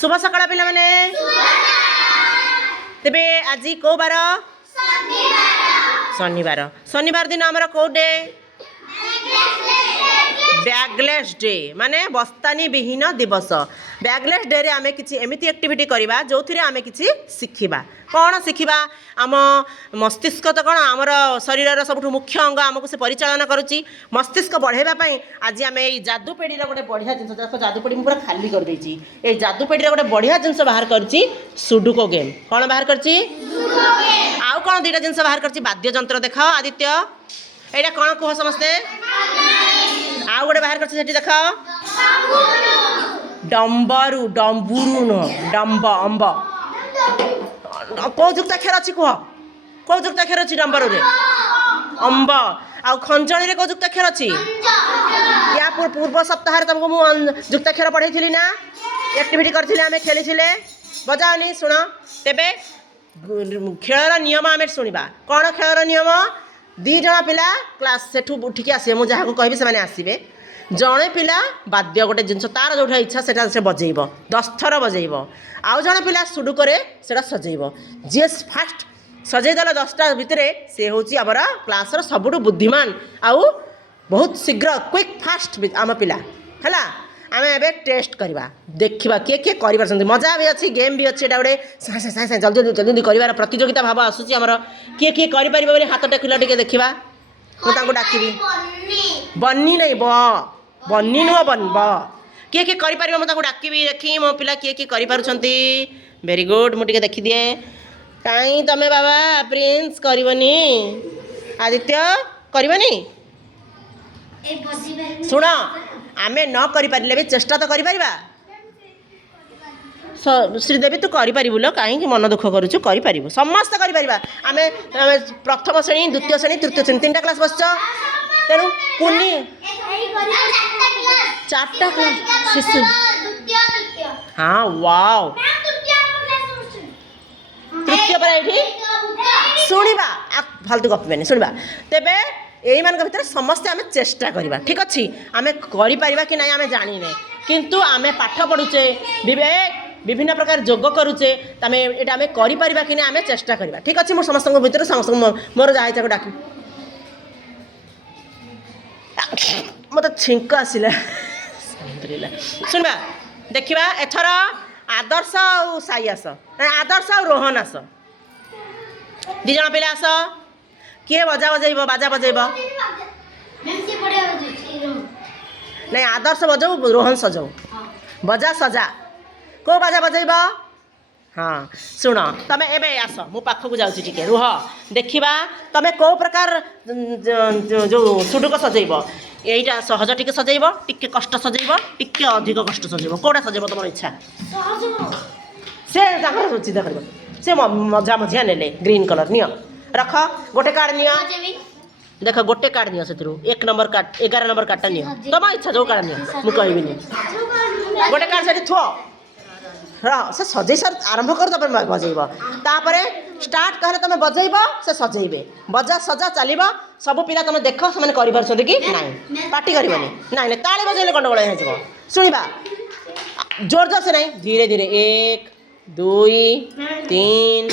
शुभ सकाळ पिला माने तेबे आज को बार शनिवार शनिवार दिन आमर को डे बैगलेस डे माने बस्तानी विहीन दिवस बैगलेस डे रे आमे किछि एमिति एक्टिविटी करबा जो थिरे आमे किछि शिखिबा कौन शिखिबा आम मस्तिष्क तो कौन आमर शरीर सबुठु मुख्य अंग आमको से परिचालन करुच्ची मस्तिष्क बढ़ाइबा पई आज आमे ए जादूपेढ़ी गोटे बढ़िया जिनस देखो जादूपेढ़ी पूरा खाली कर देछि ए जादूपेढ़ी गोटे बढ़िया जिनस बाहर करछि सुडुको गेम कौन बाहर करछि सुडुको गेम आउ कौन दुईटा जिनस बाहर करछि वाद्य यंत्र देखाओ आदित्य एटा कौन कह समस्ते आउ गोटे बाहर करछि सेठी देखाओ डम्बरू डम्बुरू न डम्ब अम्ब कौ जुक्ताक्षर अच्छी कह कौ जुक्ताक्षर अच्छी डम्बर रे अम्ब आ खंजणी रे कौ जुक्ताक्षर अच्छी या पूर्व सप्ताह तुमको मुझे जुक्ताक्षर पढ़ाई थी ना एक्टिविटी करथिले आमे खेली बजाओनी शुण तेबे खेलर नियम आमे शुणा कौन खेलर नियम 2 जन पिला क्लास सेठू उठिकी आसे मुझे जहाँ कहबी से आसबे जड़े पिला वाद्य गोटे जिनस तार जो इच्छा से बजेब 10 थर बजेब आउ जड़े पिला सुडुकरे से सजेब जी फास्ट सजेदेला 10टा भितर से हूँ आमर क्लासर सबुठु बुद्धिमान आउ बहुत शीघ्र क्विक फास्ट आम पिला है आम ए टेस्ट करवा देखा किए किए कर मजा भी अच्छी गेम भी अच्छी गोटे साए साए जल्दी जल्दी जल्दी कर प्रतियोगिता भाव आसूसी आमर किए किए कर हाथ टेकिला टे देखा मुझे डाकबी बन्नी नहीं बन्नी नुह बन किए किए कर मुझे डाकबी देखी मो पिला किए किए कर वेरी गुड मुझे देखीदिए कहीं तमें बाबा प्रिंस करबनी आदित्य करबनी शुण आमे न करिपारिले भी चेष्टा तो करिपारिबा श्रीदेवी तू करिपारिबु लो कहीं मन दुख करूछु करिपारिबु समस्त करिपारिबा आमे प्रथम श्रेणी द्वितीय श्रेणी तृतीय श्रेणी 3टा क्लास बसछ तेनु कुनी 4टा क्लास शिशु हाँ वाओ तृतीय पर एठी सुनिबा फालतू गपबेनी सुनिबा तेबे यही मान भर समस्ते आम चेष्टा करवा ठीक अच्छे आम कर कि ना आम जानी किंतु आम पाठ पढ़ुचे विभिन्न प्रकार जोग करुचे तमें यहाँ आम कर कि ना आम चेष्टा करवा ठीक अच्छे मुझे समस्त भर समस्त मोर जहाँ इच्छा डाक मत छिंक आसला शुणवा देखा एथर आदर्श आ साई आस आदर्श आ रोहन आस 2 जन पिला आस किए बजा बजेब बाजा बजेब नहीं आदर्श बजाऊ रोहन सजाऊ बजा सजा को बाजा बजेब हाँ शुण तमें एबे आस मो पाखक जाऊँगी टिके रुह देखा तमें को प्रकार जो सुडुक सजेब यहीटा सहज टिके सजेब टिके कष्ट सजेब टिके अधिक कष्ट सजेब कौटा सजेब तुम इच्छा से चिंता कर से मजा मझिया ने ग्रीन कलर नियो रख गोटे कार्ड नियो देख गोटे कार्ड नियो से 1 नंबर कार्ड 11 नंबर कार्डटा नियो तुम इच्छा जो कार्ड नियो मु कहबिनी गोटे कार्ड से थो से सजे सर आरंभ कर तब बजेब तापर स्टार्ट कहले तुम बजेब से सजेबे बजा सजा चलो सब पिला तुम देख से कर कि ना पार्टी करनी ना ताली बजेले गंडगोल हो शुणा जोर जोर से नहीं धीरे धीरे 1 2 3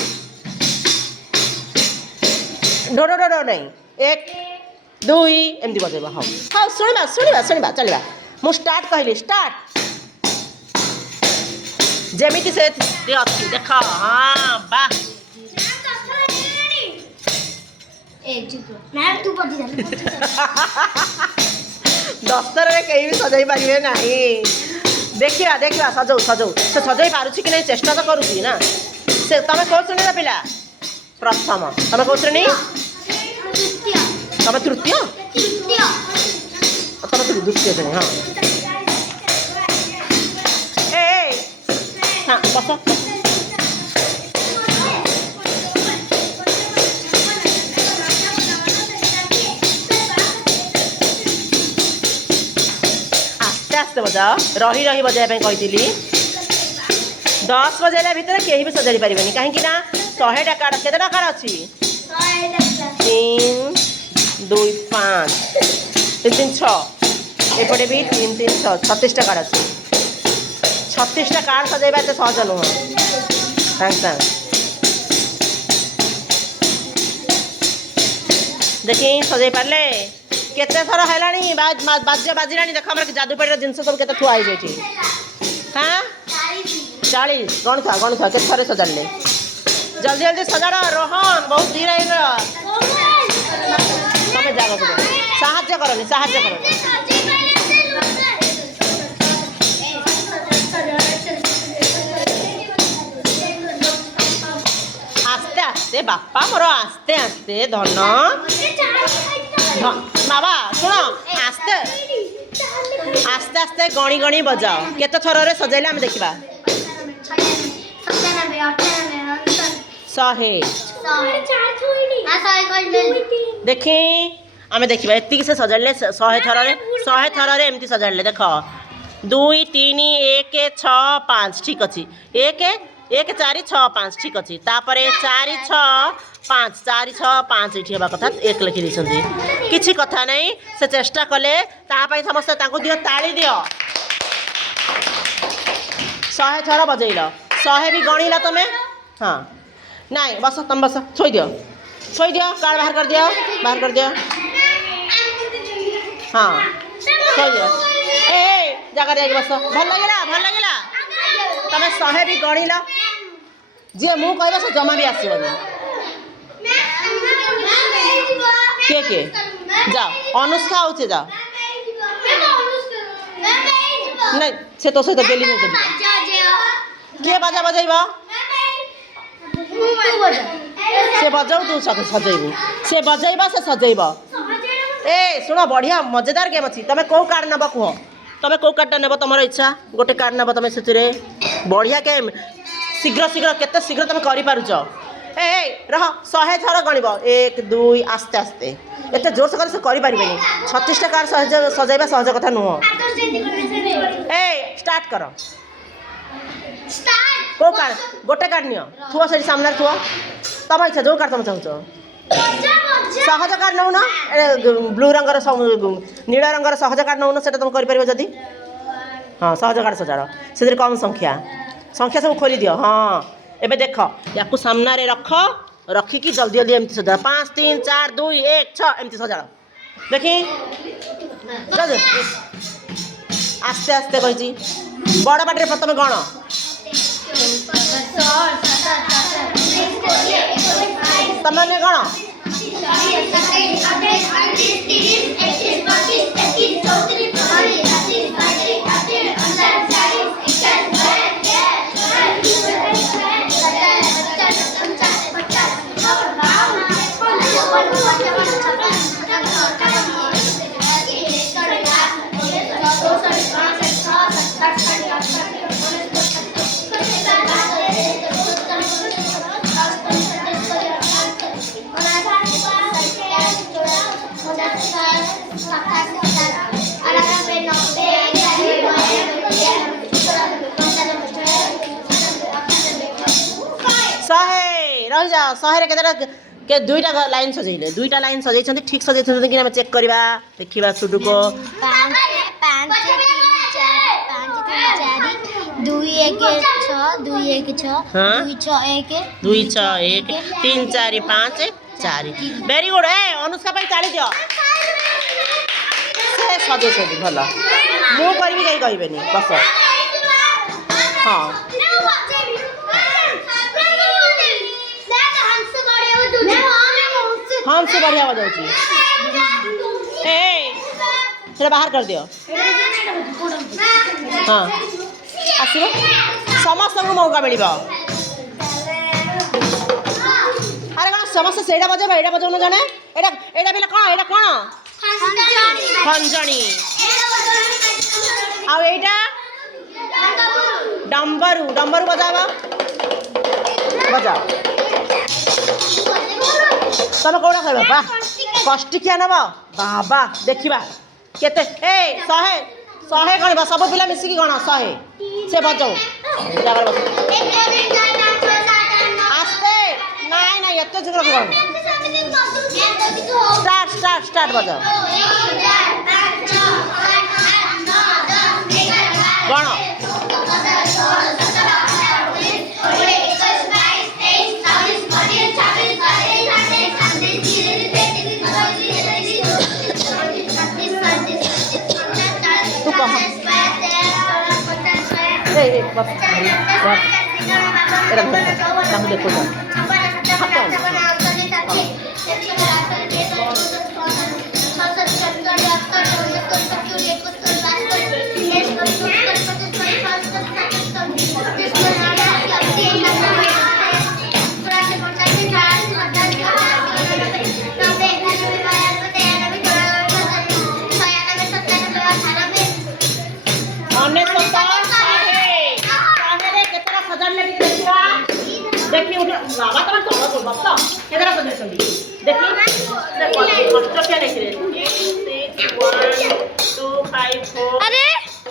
डो डो डो नहीं 1 2 एमती बजेब हाँ हाँ शुणा शुणा शुणा चलवा मु स्टार्ट कहली स्टार्ट जेमिति से अच्छी देख हाँ वाह दफ्तर में कहीं भी सजाई पारे ना देखा देखा सजाऊ सजाऊ से सजाई पारुछि कि नहीं चेष्टा तो करुछि ना से तुम कौ श्रेणी पिला प्रथम तुम कौ श्रेणी तुम तृतीय तुम द्वितीय श्रेणी हाँ हाँ बस आस्ते आस्ते बजाओ रही रही बजाई कही 10 बजाइला भितर कहीं भी सजाई पारे कहीं 100टा कार्ड केतेटा कार्ड अच्छी 3 2 5 3 3 6 एपटे भी 3 3 6 36टा कार्ड अच्छी 36टा कार्ड सजेबा एते सहज नुह साଙ୍ଗे सांग देखी सजे पारे केते थर है बाजा बाजिलानी देख आम जादूपेटी जिनस सब केते थुआ है हाँ 40 गणुथा केते थरे सजाड़े जल्दी जल्दी सजाड़ रोहन बहुत धीरे तमें जागा साहाଯ୍य करनी आस्ते आस्ते बापा मोर आस्ते आस्ते धन बाबा शुण आस्ते आस्ते आस्ते गणी गणी बजाओ केते थर रे सजाइले आम देखा 100 देखी आम देखा एति से सजाड़े 100 थर एमती सजाड़े देख 2 3 1 6 5 ठीक अच्छे 1 4 6 5 ठीक अच्छे तापर 4 6 5 4 6 5 ये हवा कथा 1 लिखी देते किसी कथा नहीं से चेष्टा कले समस्त दियो ताली दियो 100 थर बजेल 100 भी गणिल तुम्हें हाँ नाई बस तुम बस थोई दियो कार्ड बाहर कर दियो हाँ थोई दियो ए जगह जाके बस भल लगे तमें 100 भी गणिल जी मु कह से जमा भी आसबनी किए जाओ अनुष्का हो जाओ नहीं से तो सहित गेली किए बाजा बजेब से बजाऊ तू सजेबू से बजेब से सजेब ए शुण बढ़िया मजेदार गेम अच्छी तुम कौ कार्ड नब कह तुम कौ कार्डटा नेब तुम इच्छा गोटे कार्ड नब तुम से बढ़िया गेम शीघ्र शीघ्र केते शीघ्र तुम करिपारुच ए रह 100 थर गणिब 1 2 आस्ते आस्ते एते जोर से से करिपारिबेनी 36टा कार्ड सजाइबा सहज कथा नुह ए स्टार्ट कर को कार्ड गोटे कार्ड नियो थुआ से सामने थुआ तुम इच्छा जो कार्ड तुम चाहूँ सहज कार्ड नौ ना ब्लू रंगर नील रंगर सहज कार्ड नौ से तुम कर जदि हाँ सहज कार्ड सजाड़ से कम संख्या सब खोली दियो हाँ एबे देख या सामने रख रखिकी जल्दी जल्दी एमती सजा 5 3 4 2 1 6 एमती सजाड़ देखी आस्ते आस्ते कही बड़ बाटे प्रथम गण तमने गण रही जा 100 के 2टा लाइन सजेले 2टा लाइन सजाई ठीक सजाई कि चेक करवा देखा सुडु को 5 3 4 2 1 6 2 1 6 2 6 1 2 6 1 3 4 5 4 वेरी गुड ए अनुष्का पर ताली दियो से सजे सजे भल मु करबी कहीं कहबेनी बस हाँ हम से बढ़िया बजाऊँ ए बाहर कर दियो हाँ आसो समस्त मौका मिल अरे कौन समस्त से बजाब यहाँ बजाऊन जड़े यहाँ भी कौन कौन खंजणी आईटा डम्बरू डम्बरू बजाब बजाओ तुम कौटा खेल बा कष्टिकिया नब बाबा देखा केते ए 100 गणब सब पिला मिसिकी गण 100 से बजाऊ आस्ते नाई नाई एत शीघ्र गण स्टार्ट स्टार्ट स्टार्ट बजाओ गण ବସ ଏଇଟା ଧର ତାକୁ ଦେଖୁଛ देखिए बाबा तुम तौर को बस केदारा सजेशन देखिए कष्ट क्या नहीं रे 6 1 2 5 4 अरे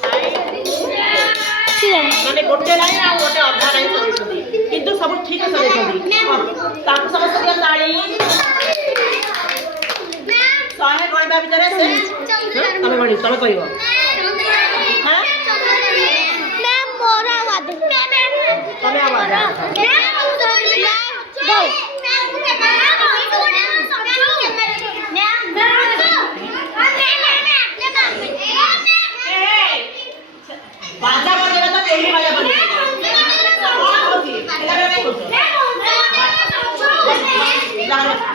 5 माने गोटे लाइन आ गोटे अधा लाइन सजेशन किंतु सब ठीक है सजेशन ताको समस्त दिया ताली सहे गणिबा भीतर से तमे गणि तमे कहियो हां मैम मोरा आवाज तमे आवाज गो बाजा बजेगा तो केही बाजा बजेगा कौन होती एला नहीं होती कौन है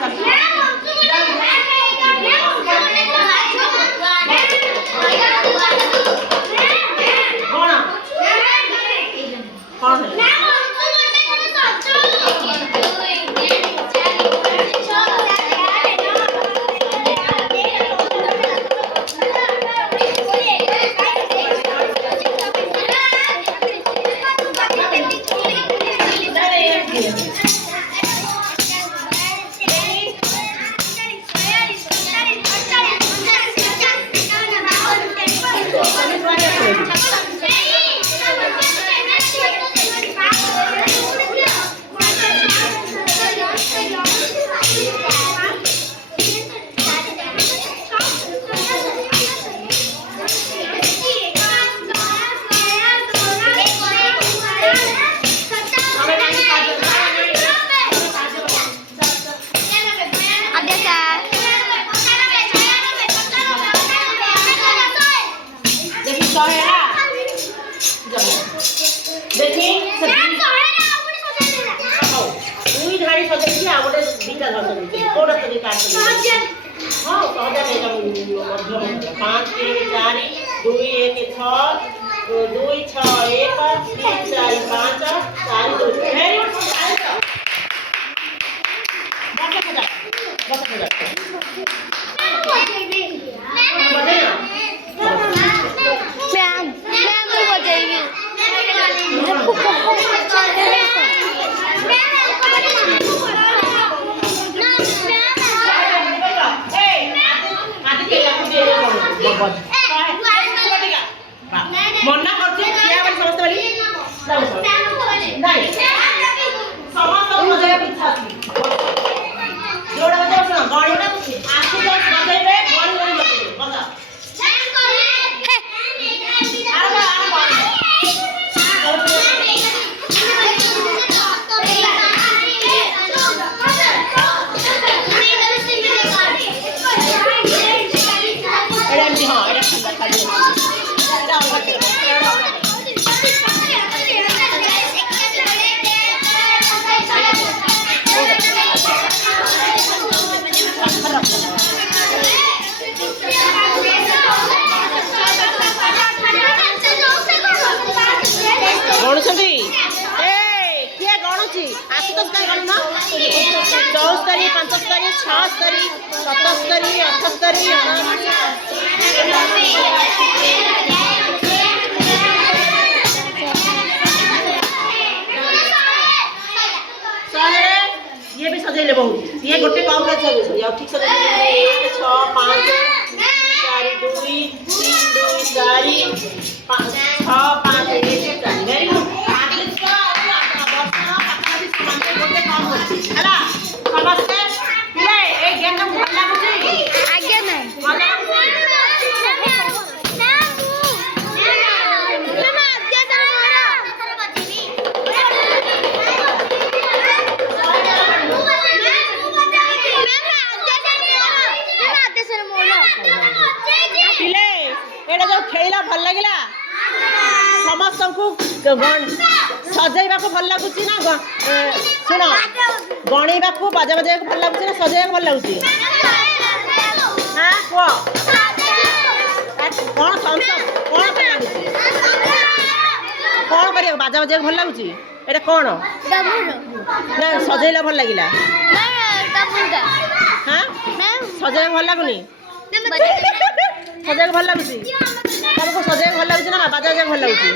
पाँच तीन चार दुई एक छः दुई छः एक तीन चार पाँच चार दुई वेरी गुड मैम मैम वो बजाएगी मना करछे किया बल समस्त बली नहीं समस्त बजाय इच्छा थी जोड़ा बजाय सुनो गाड़ी ना आखि तो बजाइबे गाड़ी गाड़ी बजा चौस्तरी पंचस्तरी छस्तरी सतस्तरी अठस्तरी ये भी सजेले बहुत ये गोटे कम रे सजेले ठीक से 1 6 5 4 2 3 2 4 5 6 5 1 4 वेरी गुड ହେଲା ସମସ୍ତେ ପିଲେ ଏ ଗେମ୍ ଟା ଭଲ ଲାଗୁଛି आगे मैम ଭଲ ଲାଗୁଛି ପିଲେ ଏଟା ଯୋଉ ଖେଳିଲା ଭଲ ଲାଗିଲା ସମସ୍ତଙ୍କୁ ସଜେଇବାକୁ ଭଲ ଲାଗୁଛି ନା ଶୁଣ ଗଣିବାକୁ ବାଜା ବଜେଇବାକୁ ଭଲ ଲାଗୁଛି ନା ସଜେଇବାକୁ ଭଲ ଲାଗୁଛି? ହଁ କୁହ କ'ଣ କ'ଣ ଭଲ ଲାଗୁଛି? କ'ଣ କରିବାକୁ ବାଜା ବଜେଇବାକୁ ଭଲ ଲାଗୁଛି? ଏଇଟା କ'ଣ ନା ସଜେଇଲେ ଭଲ ଲାଗିଲା? ହଁ ସଜେଇବାକୁ ଭଲ ଲାଗୁନି? ସଜେଇବାକୁ ଭଲ ଲାଗୁଛି? ତମକୁ ସଜେଇବାକୁ ଭଲ ଲାଗୁଛି ନା ବାଜା ବଜେଇବାକୁ ଭଲ ଲାଗୁଛି?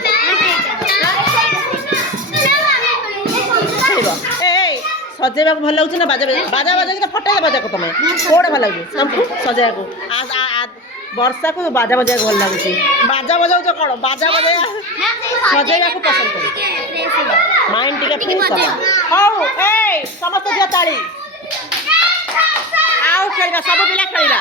ସଜେଇବାକୁ ଭଲ ଲାଗୁଛି ନା ବାଜା ବଜେଇକି ଫଟେଇ ବଜାକୁ ତମେ କୋଉଟା ଭଲ ଲାଗୁଛି ତମକୁ? ସଜେଇବାକୁ ବର୍ଷାକୁ ବାଜା ବଜେଇବାକୁ ଭଲ ଲାଗୁଛି। ବାଜା ବଜାଉଛ କ'ଣ? ବାଜା ବଜେଇବା ସଜେଇବାକୁ ପସନ୍ଦ କରୁ। ମାଇଣ୍ଡ ଟିକେ ଫ୍ରେଶ୍ ହବ। ହଉ ସମସ୍ତେ ଦିଅ ତାଳି। ଆଉ ଖେଳିବା ସବୁ ପିଲା ଖେଳିବା।